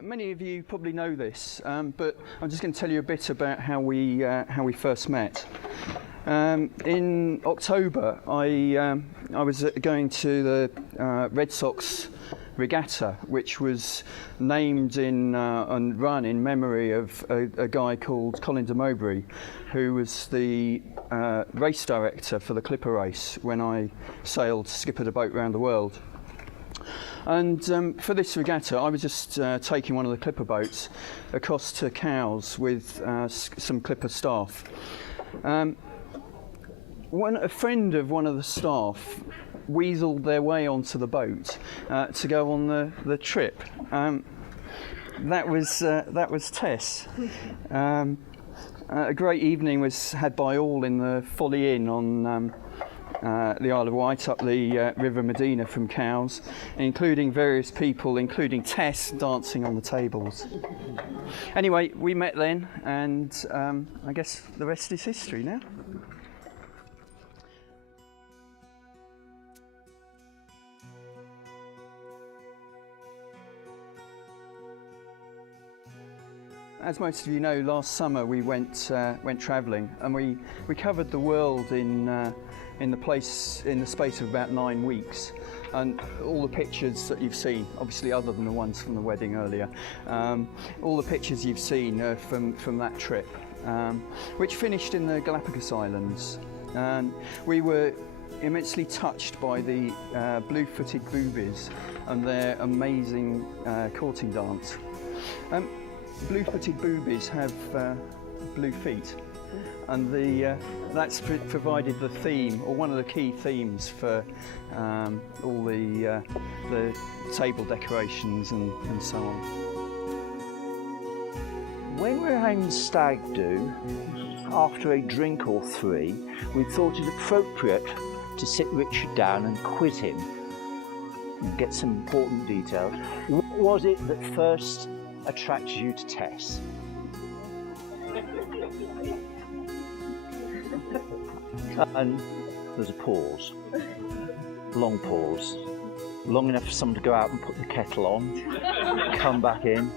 Many of you probably know this, but I'm just going to tell you a bit about how we first met. In October, I was going to the Red Sox regatta, which was named and run in memory of a guy called Colin de Mowbray, who was the race director for the Clipper race when I skippered a boat around the world. And for this regatta, I was just taking one of the Clipper boats across to Cowes with some Clipper staff. A friend of one of the staff weaseled their way onto the boat to go on the trip. That was Tess. A great evening was had by all in the Folly Inn on the Isle of Wight, up the River Medina from Cowes, including various people, including Tess, dancing on the tables. Anyway, we met then, and I guess the rest is history now. As most of you know, last summer we went travelling, and we covered the world in the space of about 9 weeks. And all the pictures that you've seen, obviously other than the ones from the wedding earlier, all the pictures you've seen are from that trip, which finished in the Galapagos Islands. And we were immensely touched by the blue-footed boobies and their amazing courting dance. Blue-footed boobies have blue feet, and that's provided the theme, or one of the key themes for all the table decorations and so on. When we're having stag do, after a drink or three, we thought it appropriate to sit Richard down and quiz him and get some important details. What was it that first attracted you to Tess? And there's a pause, long pause, long enough for someone to go out and put the kettle on, come back in,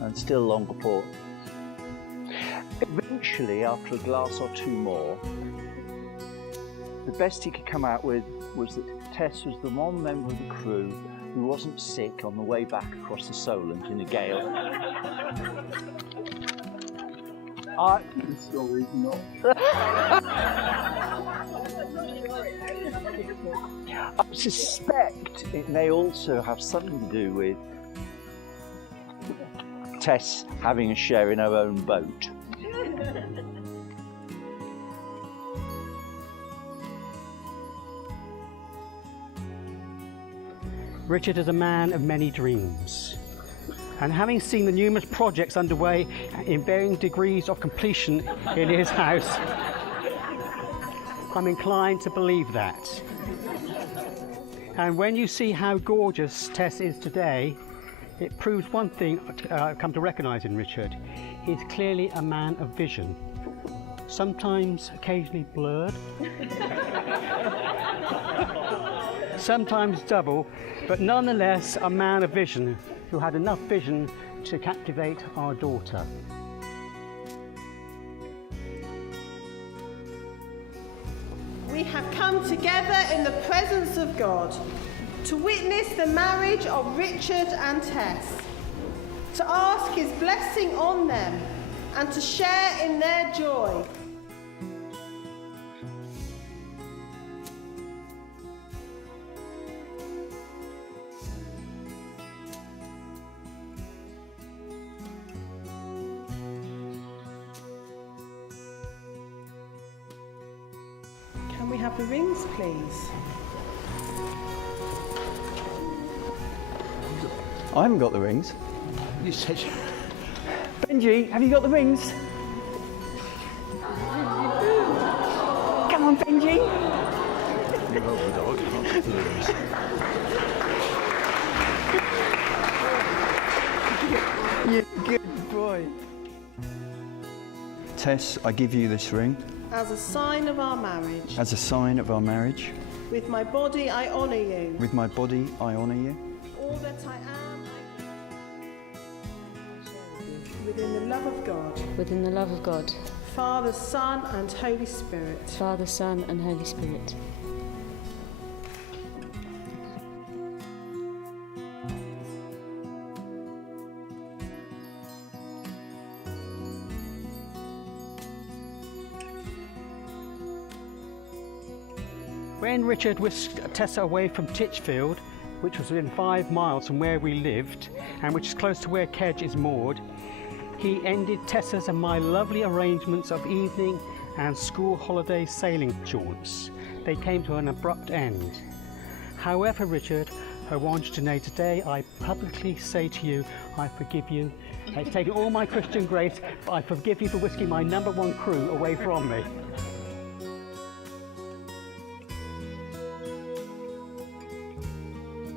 and still longer pause. Eventually, after a glass or two more, the best he could come out with was that Tess was the one member of the crew who wasn't sick on the way back across the Solent in a gale. The story's not. I suspect it may also have something to do with Tess having a share in her own boat. Richard is a man of many dreams, and having seen the numerous projects underway in varying degrees of completion in his house, I'm inclined to believe that. And when you see how gorgeous Tess is today, it proves one thing I've come to recognise in Richard. He's clearly a man of vision, sometimes occasionally blurred, sometimes double, but nonetheless a man of vision who had enough vision to captivate our daughter. We have come together in the presence of God to witness the marriage of Richard and Tess, to ask his blessing on them and to share in their joy. Can we have the rings, please? I haven't got the rings. You said... Benji, have you got the rings? Come on, Benji. You good boy. Tess, I give you this ring. As a sign of our marriage. As a sign of our marriage. With my body I honour you. With my body I honour you. All that I am, I... within the love of God, within the love of God, Father, Son and Holy Spirit. Father, Son and Holy Spirit. When Richard whisked Tessa away from Titchfield, which was within 5 miles from where we lived and which is close to where Kedge is moored, he ended Tessa's and my lovely arrangements of evening and school holiday sailing jaunts. They came to an abrupt end. However, Richard, I want you to know today I publicly say to you, I forgive you. It's taken all my Christian grace, but I forgive you for whisking my #1 crew away from me.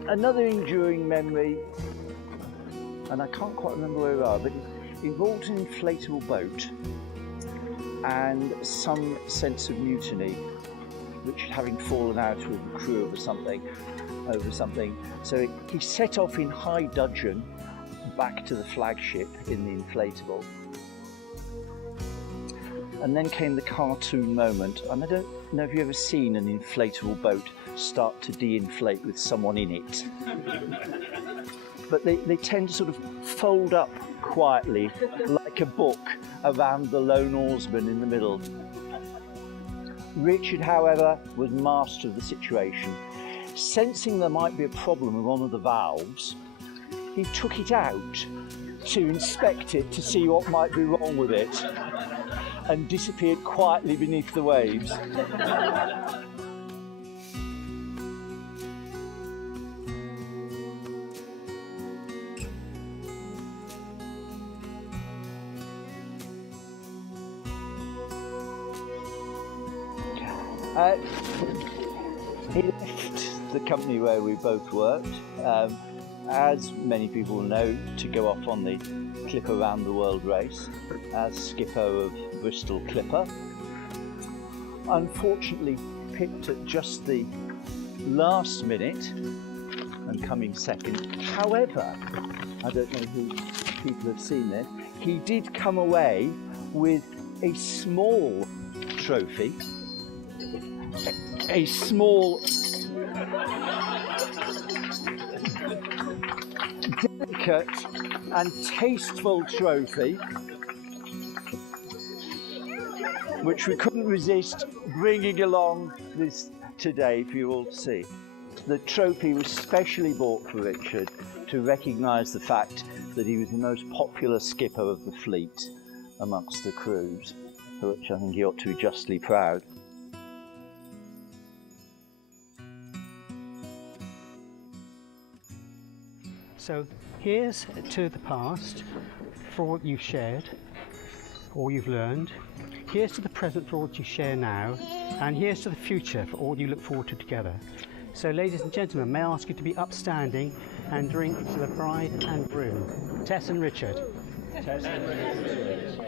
Another enduring memory, and I can't quite remember where we are, but it involves an inflatable boat and some sense of mutiny, Richard having fallen out with the crew over something. So he set off in high dudgeon back to the flagship in the inflatable. And then came the cartoon moment, and I don't know if you've ever seen an inflatable boat start to de-inflate with someone in it. But they tend to sort of fold up quietly like a book around the lone oarsman in the middle. Richard, however, was master of the situation. Sensing there might be a problem with one of the valves, he took it out to inspect it to see what might be wrong with it, and disappeared quietly beneath the waves. He left the company where we both worked, as many people know, to go off on the Clipper Round the World race as skipper of Bristol Clipper. Unfortunately picked at just the last minute and coming second. However, I don't know who people have seen this, he did come away with a small trophy, a small delicate and tasteful trophy which we couldn't resist bringing along this today for you all to see. The trophy was specially bought for Richard to recognise the fact that he was the most popular skipper of the fleet amongst the crews, for which I think he ought to be justly proud. So here's to the past for what you've shared, all you've learned. Here's to the present for all that you share now, and here's to the future for all you look forward to together. So ladies and gentlemen, may I ask you to be upstanding and drink to the bride and groom, Tess and Richard. Tess and Richard.